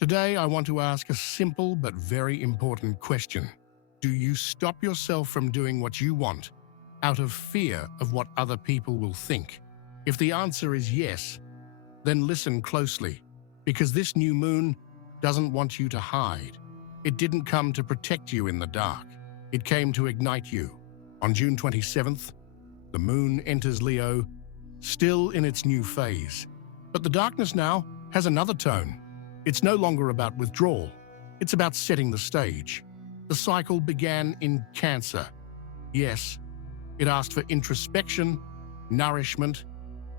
Today, I want to ask a simple but very important question. Do you stop yourself from doing what you want out of fear of what other people will think? If the answer is yes, then listen closely, because this new moon doesn't want you to hide. It didn't come to protect you in the dark. It came to ignite you. On June 27th, the moon enters Leo, still in its new phase. But the darkness now has another tone. It's no longer about withdrawal. It's about setting the stage. The cycle began in Cancer. Yes, it asked for introspection, nourishment,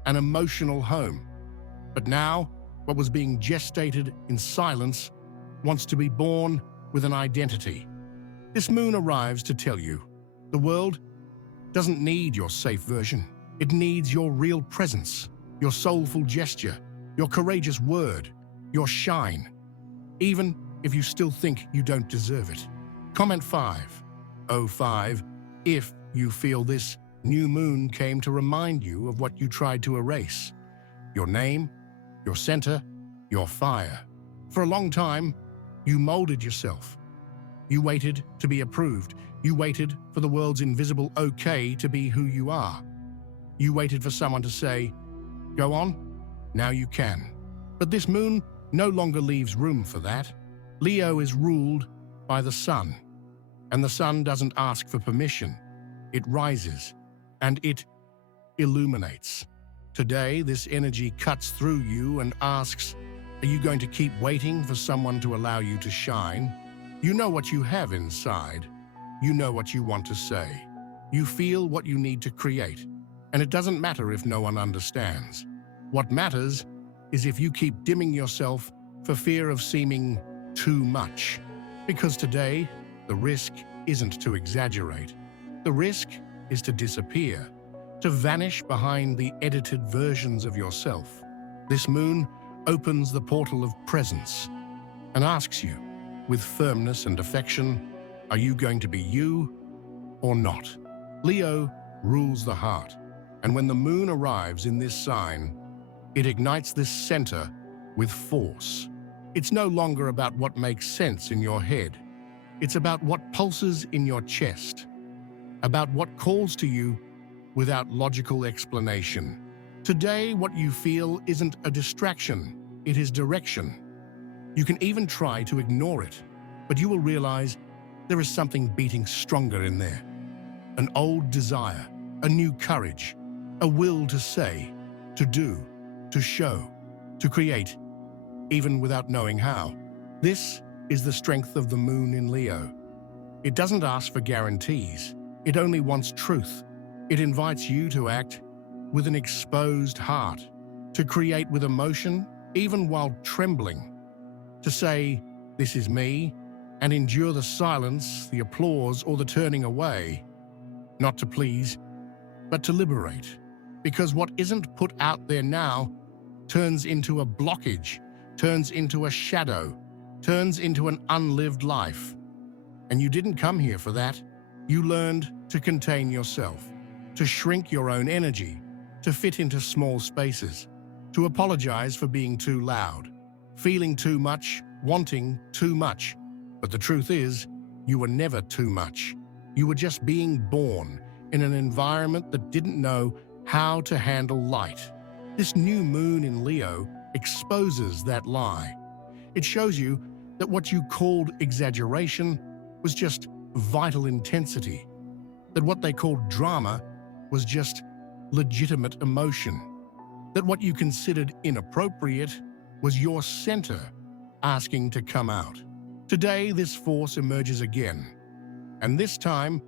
an emotional home. But now, what was being gestated in silence wants to be born with an identity. This moon arrives to tell you, the world doesn't need your safe version. It needs your real presence, your soulful gesture, your courageous word, your shine, even if you still think you don't deserve it. Comment 505 if you feel this new moon came to remind you of what you tried to erase. Your name, your center, your fire. For a long time, you molded yourself. You waited to be approved. You waited for the world's invisible okay to be who you are. You waited for someone to say, "Go on, now you can." But this moon no longer leaves room for that. Leo is ruled by the sun, and the sun doesn't ask for permission. It rises, and it illuminates. Today, this energy cuts through you and asks, are you going to keep waiting for someone to allow you to shine? You know what you have inside. You know what you want to say. You feel what you need to create, and it doesn't matter if no one understands. What matters is if you keep dimming yourself for fear of seeming too much. Because today, the risk isn't to exaggerate. The risk is to disappear, to vanish behind the edited versions of yourself. This moon opens the portal of presence and asks you, with firmness and affection, are you going to be you or not? Leo rules the heart, and when the moon arrives in this sign, it ignites this center with force. It's no longer about what makes sense in your head. It's about what pulses in your chest, about what calls to you without logical explanation. Today, what you feel isn't a distraction, it is direction. You can even try to ignore it, but you will realize there is something beating stronger in there. An old desire, a new courage, a will to say, to do, to show, to create, even without knowing how. This is the strength of the moon in Leo. It doesn't ask for guarantees. It only wants truth. It invites you to act with an exposed heart, to create with emotion, even while trembling, to say, this is me, and endure the silence, the applause, or the turning away, not to please, but to liberate. Because what isn't put out there now turns into a blockage, turns into a shadow, turns into an unlived life. And you didn't come here for that. You learned to contain yourself, to shrink your own energy, to fit into small spaces, to apologize for being too loud, feeling too much, wanting too much. But the truth is, you were never too much. You were just being born in an environment that didn't know how to handle light. This new moon in Leo exposes that lie. It shows you that what you called exaggeration was just vital intensity, that what they called drama was just legitimate emotion, that what you considered inappropriate was your center asking to come out. Today, this force emerges again, and this time,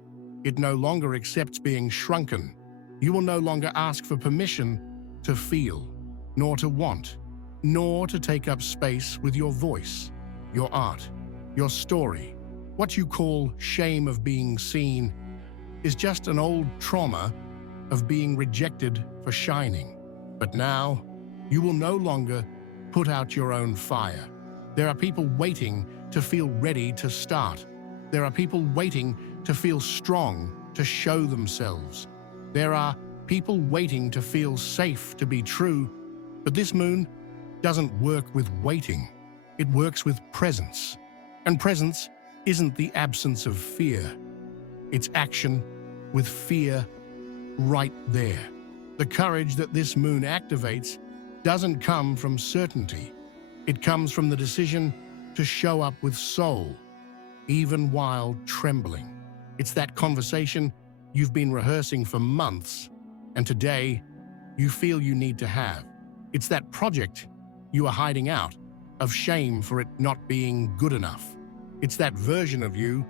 it no longer accepts being shrunken. You will no longer ask for permission to feel, nor to want, nor to take up space with your voice, your art, your story. What you call shame of being seen is just an old trauma of being rejected for shining. But now, you will no longer put out your own fire. There are people waiting to feel ready to start. There are people waiting to feel strong, to show themselves. There are people waiting to feel safe to be true, but this moon doesn't work with waiting. It works with presence. And presence isn't the absence of fear. It's action with fear right there. The courage that this moon activates doesn't come from certainty. It comes from the decision to show up with soul, even while trembling. It's that conversation you've been rehearsing for months, and today you feel you need to have. It's that project you are hiding out of shame for it not being good enough. It's that version of you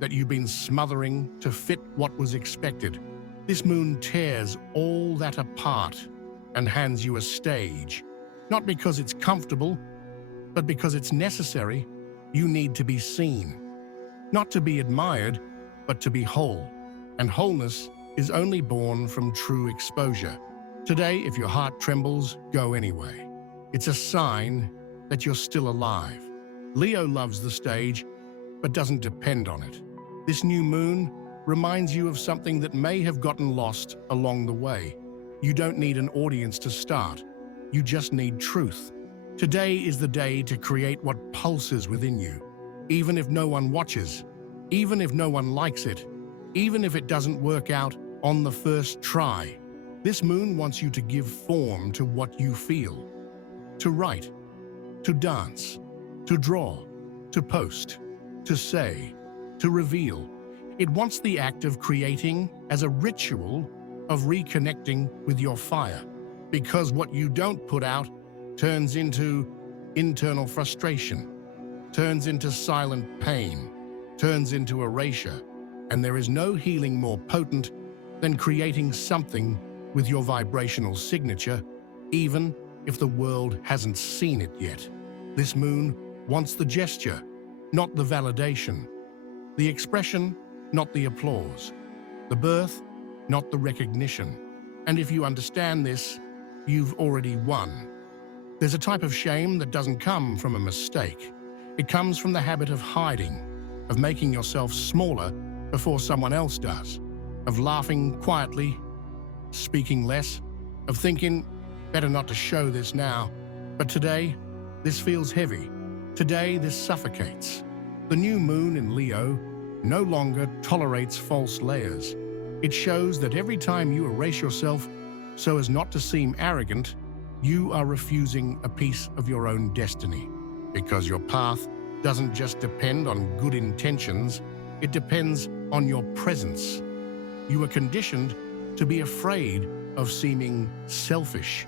that you've been smothering to fit what was expected. This moon tears all that apart and hands you a stage, not because it's comfortable, but because it's necessary. You need to be seen, not to be admired, but to be whole. And wholeness is only born from true exposure. Today, if your heart trembles, go anyway. It's a sign that you're still alive. Leo loves the stage, but doesn't depend on it. This new moon reminds you of something that may have gotten lost along the way. You don't need an audience to start. You just need truth. Today is the day to create what pulses within you. Even if no one watches, even if no one likes it, even if it doesn't work out on the first try, this moon wants you to give form to what you feel. To write, to dance, to draw, to post, to say, to reveal. It wants the act of creating as a ritual of reconnecting with your fire. Because what you don't put out turns into internal frustration, turns into silent pain, turns into erasure. And there is no healing more potent than creating something with your vibrational signature, even if the world hasn't seen it yet. This moon wants the gesture, not the validation. The expression, not the applause. The birth, not the recognition. And if you understand this, you've already won. There's a type of shame that doesn't come from a mistake. It comes from the habit of hiding, of making yourself smaller before someone else does, of laughing quietly, speaking less, of thinking, better not to show this now. But today, this feels heavy. Today, this suffocates. The new moon in Leo no longer tolerates false layers. It shows that every time you erase yourself so as not to seem arrogant, you are refusing a piece of your own destiny. Because your path doesn't just depend on good intentions, it depends on your presence. You are conditioned to be afraid of seeming selfish,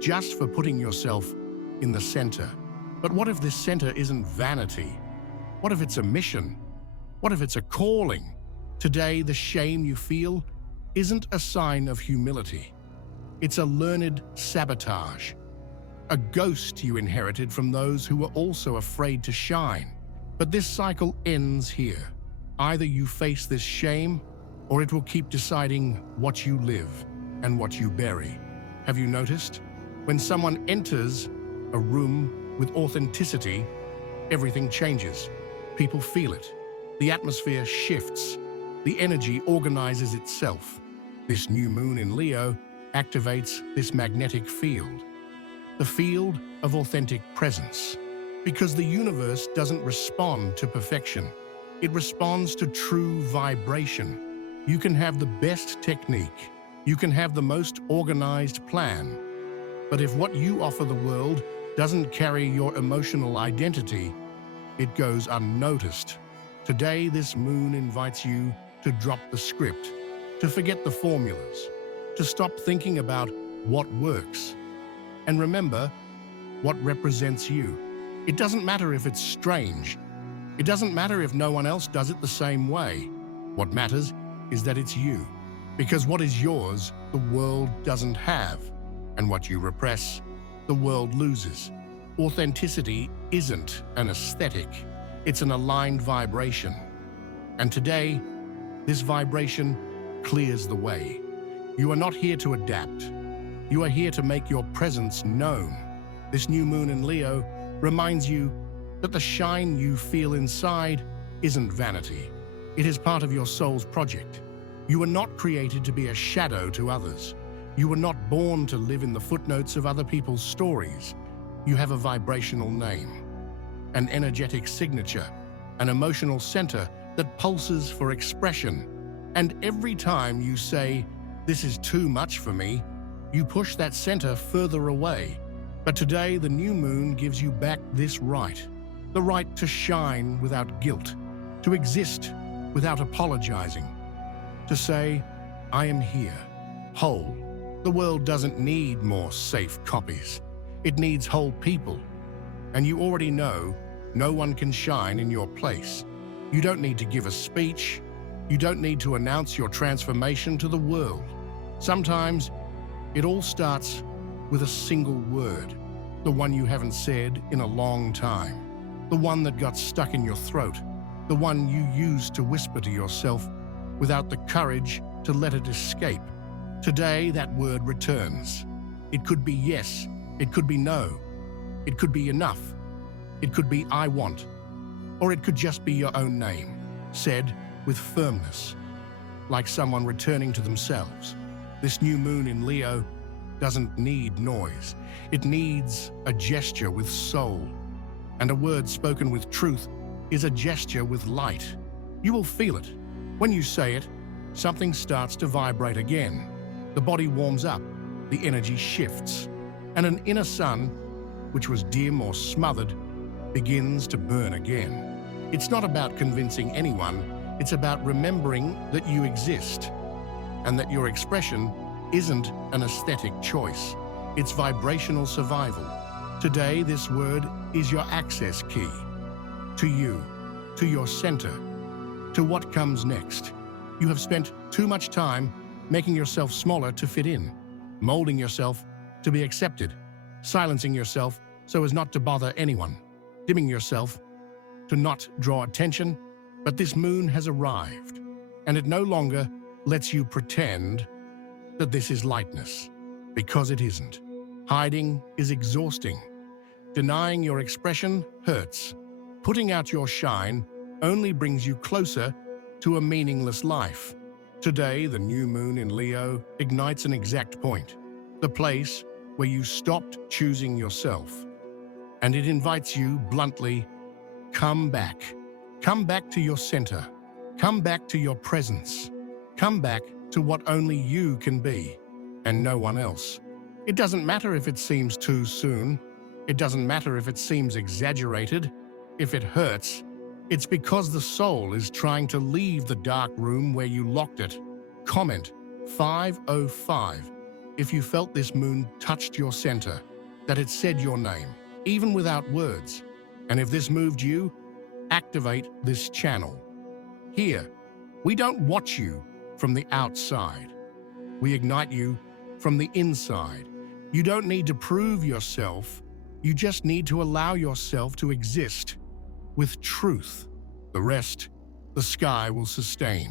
just for putting yourself in the center. But what if this center isn't vanity? What if it's a mission? What if it's a calling? Today, the shame you feel isn't a sign of humility. It's a learned sabotage, a ghost you inherited from those who were also afraid to shine. But this cycle ends here. Either you face this shame, or it will keep deciding what you live and what you bury. Have you noticed? When someone enters a room with authenticity, everything changes. People feel it. The atmosphere shifts. The energy organizes itself. This new moon in Leo activates this magnetic field, the field of authentic presence. Because the universe doesn't respond to perfection. It responds to true vibration. You can have the best technique. You can have the most organized plan. But if what you offer the world doesn't carry your emotional identity, it goes unnoticed. Today, this moon invites you to drop the script, to forget the formulas, to stop thinking about what works. And remember what represents you. It doesn't matter if it's strange. It doesn't matter if no one else does it the same way. What matters is that it's you. Because what is yours, the world doesn't have. And what you repress, the world loses. Authenticity isn't an aesthetic. It's an aligned vibration. And today, this vibration clears the way. You are not here to adapt. You are here to make your presence known. This new moon in Leo reminds you that the shine you feel inside isn't vanity. It is part of your soul's project. You were not created to be a shadow to others. You were not born to live in the footnotes of other people's stories. You have a vibrational name. an energetic signature, an emotional center that pulses for expression. And every time you say, "This is too much for me," you push that center further away. But today, the new moon gives you back this right. The right to shine without guilt, to exist without apologizing, to say, "I am here, whole." The world doesn't need more safe copies. It needs whole people. And you already know no one can shine in your place. You don't need to give a speech. You don't need to announce your transformation to the world. Sometimes it all starts with a single word, the one you haven't said in a long time, the one that got stuck in your throat, the one you used to whisper to yourself without the courage to let it escape. Today, that word returns. It could be yes, it could be no, it could be enough, it could be "I want," or it could just be your own name, said with firmness, like someone returning to themselves. This new moon in Leo doesn't need noise. It needs a gesture with soul. And a word spoken with truth is a gesture with light. You will feel it. When you say it, something starts to vibrate again. The body warms up, the energy shifts, and an inner sun, which was dim or smothered, begins to burn again. It's not about convincing anyone. It's about remembering that you exist and that your expression isn't an aesthetic choice. It's vibrational survival. Today, this word is your access key to you, to your center, to what comes next. You have spent too much time making yourself smaller to fit in, molding yourself to be accepted, silencing yourself so as not to bother anyone, dimming yourself to not draw attention. But this moon has arrived, and it no longer lets you pretend that this is lightness, because it isn't. Hiding is exhausting. Denying your expression hurts. Putting out your shine only brings you closer to a meaningless life. Today, the new moon in Leo ignites an exact point, the place where you stopped choosing yourself. And it invites you bluntly, come back. Come back to your center. Come back to your presence. Come back to what only you can be, and no one else. It doesn't matter if it seems too soon. It doesn't matter if it seems exaggerated. If it hurts, it's because the soul is trying to leave the dark room where you locked it. Comment 505 if you felt this moon touched your center, that it said your name, even without words. And if this moved you, activate this channel. Here, we don't watch you from the outside. We ignite you from the inside. You don't need to prove yourself. You just need to allow yourself to exist with truth. The rest, the sky will sustain.